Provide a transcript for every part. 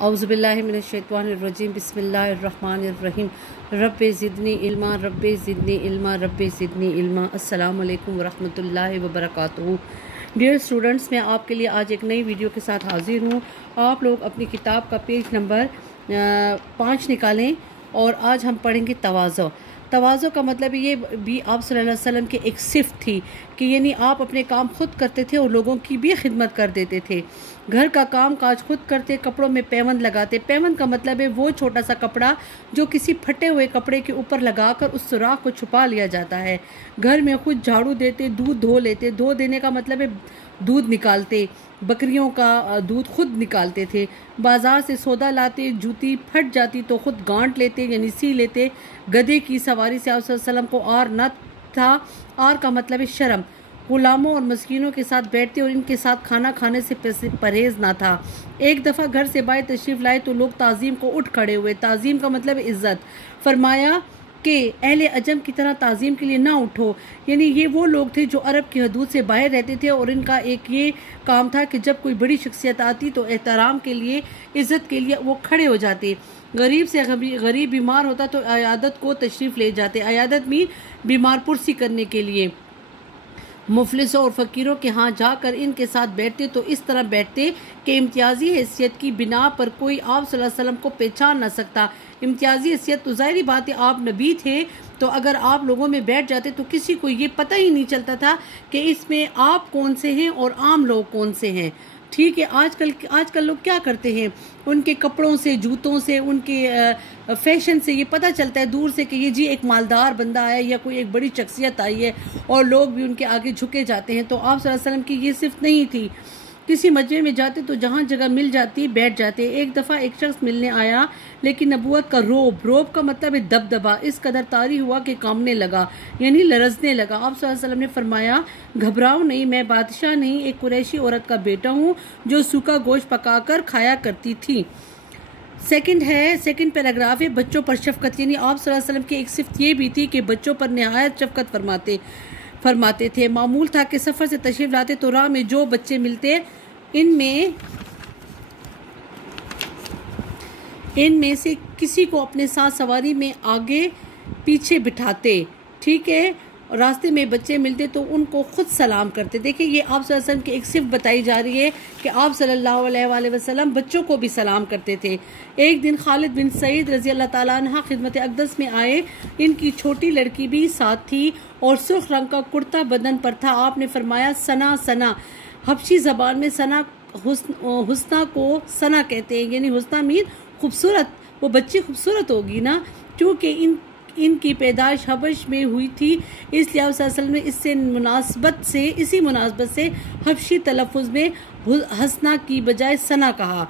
औज़ुबिल्लाहि मिनश्शैतानिर्रजीम बिस्मिल्लाहिर्रहमानिर्रहीम रब्बे ज़िदनी इल्मा रब्बे ज़िदनी इल्मा रब्बे ज़िदनी इल्मा। अस्सलामु अलैकुम वरहमतुल्लाहि वबरकातुहू। डियर स्टूडेंट्स, मैं आपके लिए आज एक नई वीडियो के साथ हाजिर हूँ। आप लोग अपनी किताब का पेज नंबर 5 निकालें और आज हम पढ़ेंगे तवाज़ो। तवाज़ो का मतलब ये भी आप सल्लल्लाहु अलैहि वसल्लम की एक सिफ़त थी कि यानी आप अपने काम खुद करते थे और लोगों की भी खिदमत कर देते थे। घर का काम काज खुद करते, कपड़ों में पैबंद लगाते। पैबंद का मतलब है वो छोटा सा कपड़ा जो किसी फटे हुए कपड़े के ऊपर लगाकर उस सुराख को छुपा लिया जाता है। घर में खुद झाड़ू देते, दूध धो लेते। धो देने का मतलब है दूध निकालते, बकरियों का दूध खुद निकालते थे। बाजार से सौदा लाते, जूती फट जाती तो खुद गांठ लेते यानी सी लेते। गधे की सवारी से आप सल्लल्लाहु अलैहि वसल्लम को आर न था। आर का मतलब है शर्म। गुलामों और मस्कीनों के साथ बैठते और इनके साथ खाना खाने से परहेज ना था। एक दफ़ा घर से बाहर तशरीफ़ लाए तो लोग ताज़ीम को उठ खड़े हुए। ताज़ीम का मतलब इज़्ज़त। फरमाया कि अहले अजम की तरह ताज़ीम के लिए ना उठो, यानी ये वो लोग थे जो अरब की हदूद से बाहर रहते थे और इनका एक ये काम था कि जब कोई बड़ी शख्सियत आती तो एहतराम के लिए, इज़्ज़त के लिए वो खड़े हो जाते। गरीब से गरीब बीमार होता तो अयादत को तशरीफ़ ले जाते। अयादत में बीमार पुरसी करने के लिए मुफलिसों और फ़कीरों के यहाँ जाकर इनके साथ बैठते तो इस तरह बैठते कि इम्तियाजी हैसियत की बिना पर कोई आप सल्लल्लाहु अलैहि वसल्लम को पहचान न सकता। इम्तियाजी हैसियत तो ज़ाहिरी बात है, आप नबी थे तो अगर आप लोगों में बैठ जाते तो किसी को ये पता ही नहीं चलता था कि इसमें आप कौन से हैं और आम लोग कौन से हैं। ठीक है, आजकल लोग क्या करते हैं, उनके कपड़ों से, जूतों से, उनके फैशन से ये पता चलता है दूर से कि ये जी एक मालदार बंदा है या कोई एक बड़ी शख्सियत आई है और लोग भी उनके आगे झुके जाते हैं। तो आप सल्लल्लाहु अलैहि वसल्लम की ये सिर्फ नहीं थी। किसी मजमे में जाते तो जहाँ जगह मिल जाती बैठ जाते। एक दफ़ा एक शख्स मिलने आया लेकिन नबूवत का रोब का मतलब है दबदबा इस कदर तारी हुआ कि कांपने लगा यानी लरजने लगा। आप सल्लल्लाहु अलैहि वसल्लम ने फरमाया, घबराओ नहीं, मैं बादशाह नहीं, एक कुरैशी औरत का बेटा हूँ जो सूखा गोश्त पकाकर खाया करती थी। सेकंड पैराग्राफ है बच्चों पर शफकत, यानी आप सल्लल्लाहु अलैहि वसल्लम की एक सिफ्त ये भी थी कि बच्चों पर नहायत शफकत फरमाते थे। मामूल था कि सफ़र से तशरीफ़ लाते तो राह में जो बच्चे मिलते इनमें से किसी को अपने साथ सवारी में आगे पीछे बिठाते। ठीक है, और रास्ते में बच्चे मिलते तो उनको खुद सलाम करते। देखिए, ये आप सल्लल्लाहु अलैहि वसल्लम की एक सिफ़त बताई जा रही है कि आप सल्लल्लाहु अलैहि वसल्लम बच्चों को भी सलाम करते थे। एक दिन खालिद बिन सईद रज़ी अल्लाह ताला अन्हा खिदमत अक़दस में आए। इनकी छोटी लड़की भी साथ थी और सुर्ख रंग का कुर्ता बदन पर था। आपने फरमाया, सना सना। हबशी ज़बान में सना हुस्ना को सना कहते हैं, यानी हुस्ना मीन खूबसूरत। वो बच्ची खूबसूरत होगी ना, क्योंकि इनकी पैदाइश हबश में हुई थी, इसलिए आप सल्लल्लाहु अलैहि वसल्लम ने इसी मुनासबत से हबशी तलफ़ुज़ में हसना की बजाय सना कहा।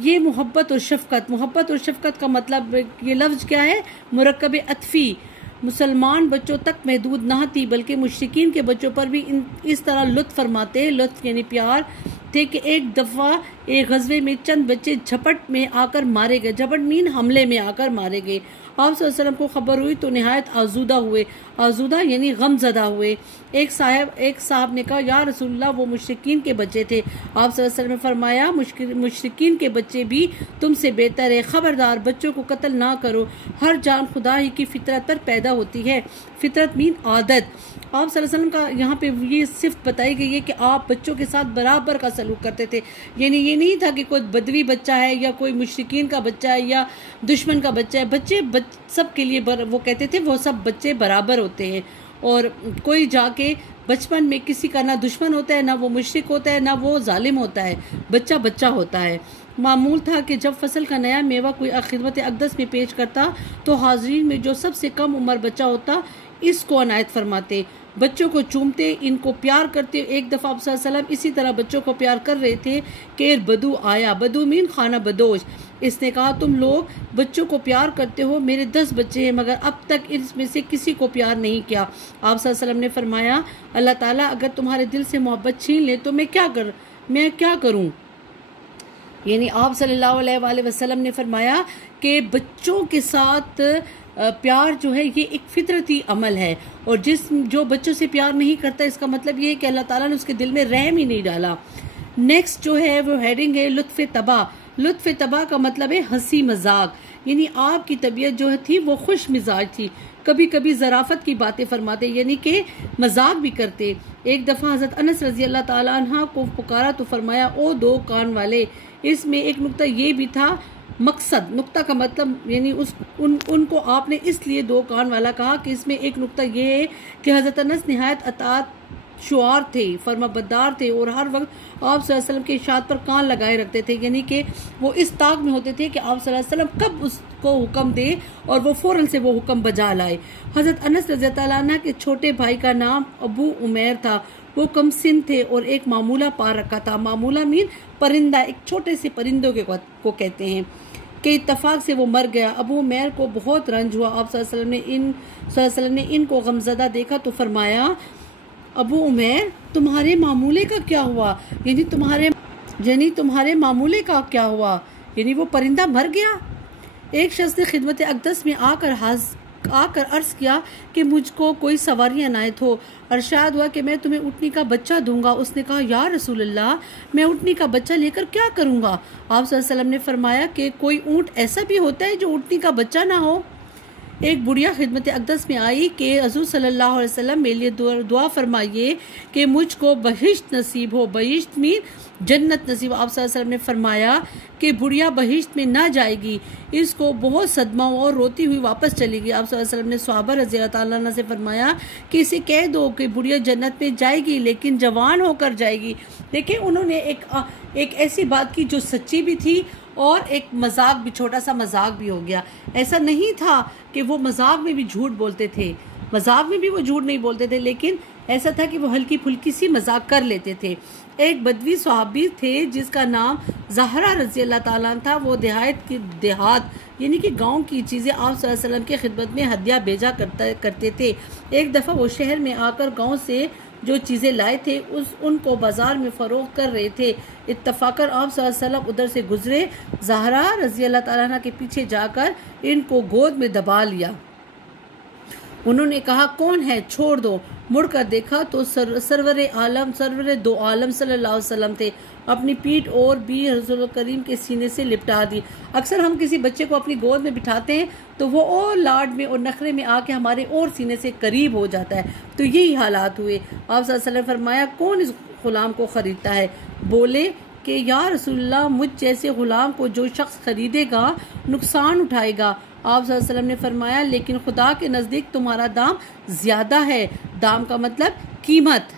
ये मोहब्बत और शफ़क़त का मतलब ये लफ्ज़ क्या है, मुरक्कब अतफ़ी। मुसलमान बच्चों तक महदूद ना थी बल्कि मुश्रिकीन के बच्चों पर भी इस तरह लुत्फ़ फरमाते, लुत्फ़ यानी प्यार थे कि एक दफ़ा एक गज़वे में चंद बच्चे झपट में आकर मारे गए। झपट मीन हमले में आकर मारे गए। आप सल्लल्लाहु अलैहि वसल्लम को खबर हुई तो निहायत आज़ूदा यानी गमज़दा हुए। एक साहब ने कहा, या रसूलल्लाह, वो मुश्रिकीन के बच्चे थे। आप सल्लल्लाहु अलैहि वसल्लम ने फरमाया, मुश्रिकीन के बच्चे भी तुमसे बेहतर है। खबरदार, बच्चों को कत्ल ना करो। हर जान खुदा ही की फितरत पर पैदा होती है। फितरत मीन आदत। आप सल्लल्लाहु अलैहि वसल्लम का यहाँ पे ये सिफ्त बताई गई है कि आप बच्चों के साथ बराबर का सलूक करते थे, यानी ये नहीं था कि कोई बदवी बच्चा है या कोई मुश्रिकीन का बच्चा है या दुश्मन का बच्चा है। सब के लिए वो कहते थे वो सब बच्चे बराबर होते हैं और कोई जाके बचपन में किसी का ना दुश्मन होता है, ना वो मुश्रिक होता है, ना वो जालिम होता है, बच्चा होता है। मामूल था कि जब फसल का नया मेवा कोई खिदमत अक़दस में पेश करता तो हाज़रीन में जो सबसे कम उम्र बच्चा होता इसको अनायत फरमाते। बच्चों को चूमते, इनको प्यार करते। एक दफ़ा आप सल्लल्लाहु अलैहि वसल्लम इसी तरह बच्चों को प्यार कर रहे थे कि बदू आया। बदू मीन खाना बदोश। इसने कहा, तुम लोग बच्चों को प्यार करते हो, मेरे 10 बच्चे हैं मगर अब तक इसमें से किसी को प्यार नहीं किया। आप सल्लल्लाहु अलैहि वसल्लम ने फरमाया, अल्लाह ताला अगर तुम्हारे दिल से मोहब्बत छीन ले तो मैं क्या करूं। यानी आप सल्लल्लाहु अलैहि वसल्लम ने फरमाया कि बच्चों के साथ प्यार जो है ये एक फितरती अमल है और जो बच्चों से प्यार नहीं करता इसका मतलब ये है कि अल्लाह ताला ने उसके दिल में रहम ही नहीं डाला। नेक्स्ट जो है वो हेडिंग है लुत्फ़ तबा। लुत्फ़ तबा का मतलब है हंसी मजाक, यानी आपकी तबीयत जो थी वो खुश मिजाज थी, कभी कभी ज़राफ़त की बातें फरमाते यानी कि मजाक भी करते। एक दफ़ा हज़रत अनस रज़ी अल्लाह ताला अन्हा को पुकारा तो फरमाया ओ दो कान वाले। इसमें एक नुक्ता ये भी था, मकसद नुक्ता का मतलब यानी उनको आपने इसलिए दो कान वाला कहा कि इसमें एक नुक्ता ये है कि हज़रत अनस निहायत अतात शुआर थे, फरमाबरदार थे और हर वक्त आप सल्लल्लाहु अलैहि वसल्लम के इरशाद पर कान लगाए रखते थे, यानी कि वो इस ताक में होते थे कि आप सल्लल्लाहु अलैहि वसल्लम कब उसको हुक्म दे और वो फौरन से वो हुक्म बजा लाए। हज़रत अनस रज़ी अल्लाह अन्हु के छोटे भाई का नाम अबू उमैर था, वो कम सिन थे और एक मामूला पा रखा था। मामूला मीन परिंदा, एक छोटे से परिंदों को कहते हैं कि इत्तफाक से वो मर गया। अबू उमैर को बहुत रंज हुआ। आप सल्लल्लाहु अलैहि वसल्लम ने इनको गमज़दा देखा तो फरमाया अबू उमैर तुम्हारे मामूले का क्या हुआ, यानी तुम्हारे मामूले का क्या हुआ, यानी वो परिंदा मर गया। एक शख्स ने खिदमत अक़दस में आकर अर्ज किया कि मुझको कोई सवारी अनायत हो। अरशाद हुआ कि मैं तुम्हें ऊँटनी का बच्चा दूंगा। उसने कहा या रसूल अल्लाह, मैं ऊँटनी का बच्चा लेकर क्या करूंगा। आप सल्लल्लाहु अलैहि वसल्लम ने फरमाया कि कोई ऊँट ऐसा भी होता है जो ऊँटनी का बच्चा ना हो। एक बुढ़िया खिदमत अक़दस में आई कि हज़ूर सल्लल्लाहु अलैहि वसल्लम मेरे लिए दुआ फरमाइए कि मुझको बहिश्त नसीब हो। बहिश्त मीन जन्नत नसीब। आप सल्लल्लाहु अलैहि वसल्लम ने फरमाया कि बुढ़िया बहिश्त में ना जाएगी। इसको बहुत सदमा हुआ और रोती हुई वापस चलेगी। आप सल्लल्लाहु अलैहि वसल्लम ने सहाबा रज़ी अल्लाह ताला अन्हु से फरमाया कि इसे कह दो कि बुढ़िया जन्नत में जाएगी लेकिन जवान होकर जाएगी। देखिए उन्होंने एक ऐसी बात की जो सच्ची भी थी और एक मजाक भी, छोटा सा मजाक भी हो गया। ऐसा नहीं था कि वो मजाक में भी झूठ बोलते थे, मजाक में भी वो झूठ नहीं बोलते थे, लेकिन ऐसा था कि वो हल्की फुल्की सी मजाक कर लेते थे। एक बदवी सहाबी थे जिसका नाम ज़हरा रज़ी अल्लाह ताला था। वो देहात यानी कि गांव की चीज़ें आप सल्लल्लाहु अलैहि वसल्लम की खिदमत में हदिया भेजा करते थे। एक दफ़ा वो शहर में आकर गांव से जो चीज़ें लाए थे उनको बाजार में फ़रोख्त कर रहे थे। इत्तफाकन आप सल्लल्लाहु अलैहि वसल्लम उधर से गुजरे। ज़हरा रज़ी अल्लाह ताला अन्हा के पीछे जाकर इनको गोद में दबा लिया। उन्होंने कहा कौन है, छोड़ दो। मुड़कर देखा तो सरवर दो आलम सल्लल्लाहु अलैहि वसल्लम थे। अपनी पीठ और भी रसूल करीम के सीने से लिपटा दी। अक्सर हम किसी बच्चे को अपनी गोद में बिठाते हैं तो वो और लाड में और नखरे में आके हमारे और सीने से करीब हो जाता है, तो यही हालात हुए। आप सल्लल्लाहु अलैहि वसल्लम ने फरमाया कौन इस गुलाम को खरीदता है। बोले कि या रसूलल्लाह, मुझ जैसे गुलाम को जो शख्स खरीदेगा नुकसान उठाएगा। आप सल्लल्लाहु अलैहि वसल्लम ने फरमाया लेकिन खुदा के नज़दीक तुम्हारा दाम ज्यादा है। दाम का मतलब कीमत।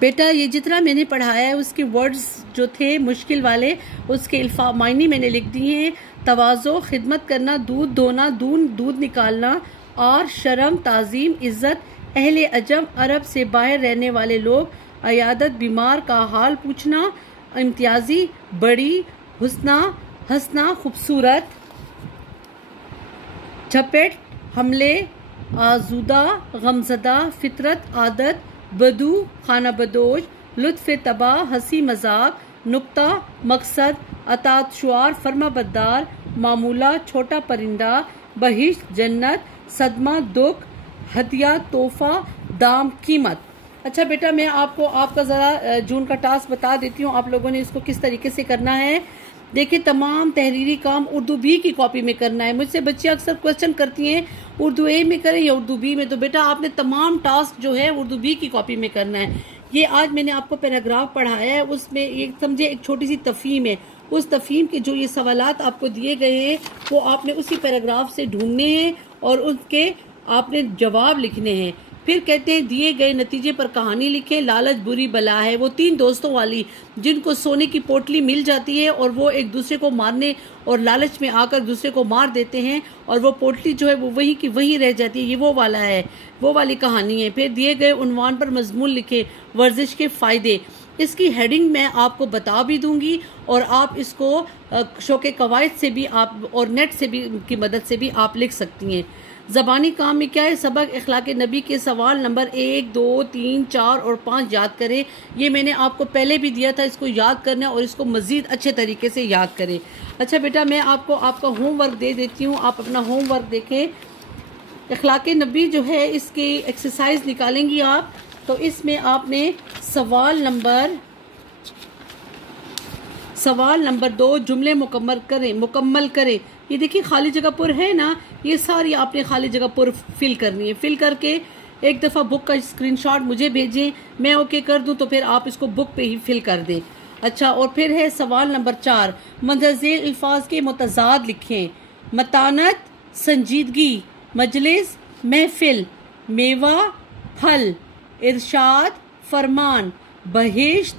बेटा ये जितना मैंने पढ़ाया है उसके वर्ड्स जो थे मुश्किल वाले, उसके मायने मैंने लिख दिए हैं। तवाज़ो, खिदमत करना, दूध धोना, दूध निकालना, और शर्म, ताज़ीम, इज़्ज़त, अहले अजम, अरब से बाहर रहने वाले लोग, अयादत, बीमार का हाल पूछना, इम्तियाजी, बड़ी, हंसना, खूबसूरत, झपेट, हमले, आजूदा, गमज़दा, फितरत, आदत, बदू, खाना बदोश, लुत्फ़ तबा, हंसी मजाक, नुक्ता, मकसद, अतात शुआर, फरमाबरदार, मामूला, छोटा परिंदा, बहिश्त, जन्नत, सदमा, दुख, हदिया, तोहफा, दाम, कीमत। अच्छा बेटा मैं आपको आपका ज़रा जून का टास्क बता देती हूँ, आप लोगों ने इसको किस तरीके से करना है। देखिए तमाम तहरीरी काम उर्दू बी की कॉपी में करना है। मुझसे बच्चे अक्सर क्वेश्चन करती हैं उर्दू ए में करें या उर्दू बी में, तो बेटा आपने तमाम टास्क जो है उर्दू बी की कॉपी में करना है। ये आज मैंने आपको पैराग्राफ पढ़ाया है, उसमें एक समझे एक छोटी सी तफहीम है। उस तफहीम के जो ये सवालात आपको दिए गए हैं वो आपने उसी पैराग्राफ से ढूंढने हैं और उसके आपने जवाब लिखने हैं। फिर कहते हैं दिए गए नतीजे पर कहानी लिखें। लालच बुरी बला है। वो 3 दोस्तों वाली जिनको सोने की पोटली मिल जाती है और वो एक दूसरे को मारने और लालच में आकर दूसरे को मार देते हैं और वो पोटली जो है वो वहीं की वहीं रह जाती है। ये वो वाला है, वो वाली कहानी है। फिर दिए गए उन्वान पर मजमून लिखें। वर्जिश के फायदे, इसकी हेडिंग मैं आपको बता भी दूंगी और आप इसको शो के कवायद से भी आप और नेट से भी की मदद से भी आप लिख सकती हैं। ज़बानी काम में क्या है, सबक अखलाक नबी के सवाल नंबर 1, 2, 3, 4 और 5 याद करें। ये मैंने आपको पहले भी दिया था, इसको याद करना और इसको मज़ीद अच्छे तरीके से याद करें। अच्छा बेटा मैं आपको आपका होमवर्क दे देती हूँ, आप अपना होमवर्क देखें। अखलाक नबी जो है इसकी एक्सरसाइज निकालेंगी आप, तो इसमें आपने सवाल सवाल नंबर 2, जुमले मुकम्मल करें। ये देखिए खाली जगह पर है ना, ये सारी आपने खाली जगह पर फिल करनी है। फिल करके एक दफ़ा बुक का स्क्रीनशॉट मुझे भेजें, मैं ओके कर दूं तो फिर आप इसको बुक पे ही फिल कर दें। अच्छा, और फिर है सवाल नंबर 4, मंदरज़ेल अल्फाज के मुतज़ाद लिखें। मतानत, संजीदगी, मजलिस, महफिल, मेवा, फल, इरशाद, फरमान, बहिश्त,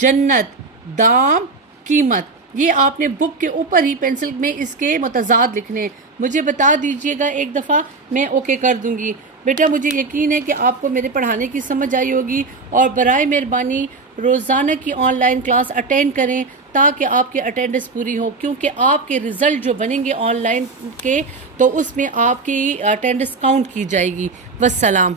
जन्नत, दाम, कीमत। ये आपने बुक के ऊपर ही पेंसिल में इसके मुतज़ाद लिखने हैं। मुझे बता दीजिएगा एक दफ़ा, मैं ओके कर दूंगी। बेटा मुझे यकीन है कि आपको मेरे पढ़ाने की समझ आई होगी, और बराए मेहरबानी रोज़ाना की ऑनलाइन क्लास अटेंड करें ताकि आपकी अटेंडेंस पूरी हो, क्योंकि आपके रिज़ल्ट जो बनेंगे ऑनलाइन के तो उसमें आपकी अटेंडेंस काउंट की जाएगी। वस्सलाम।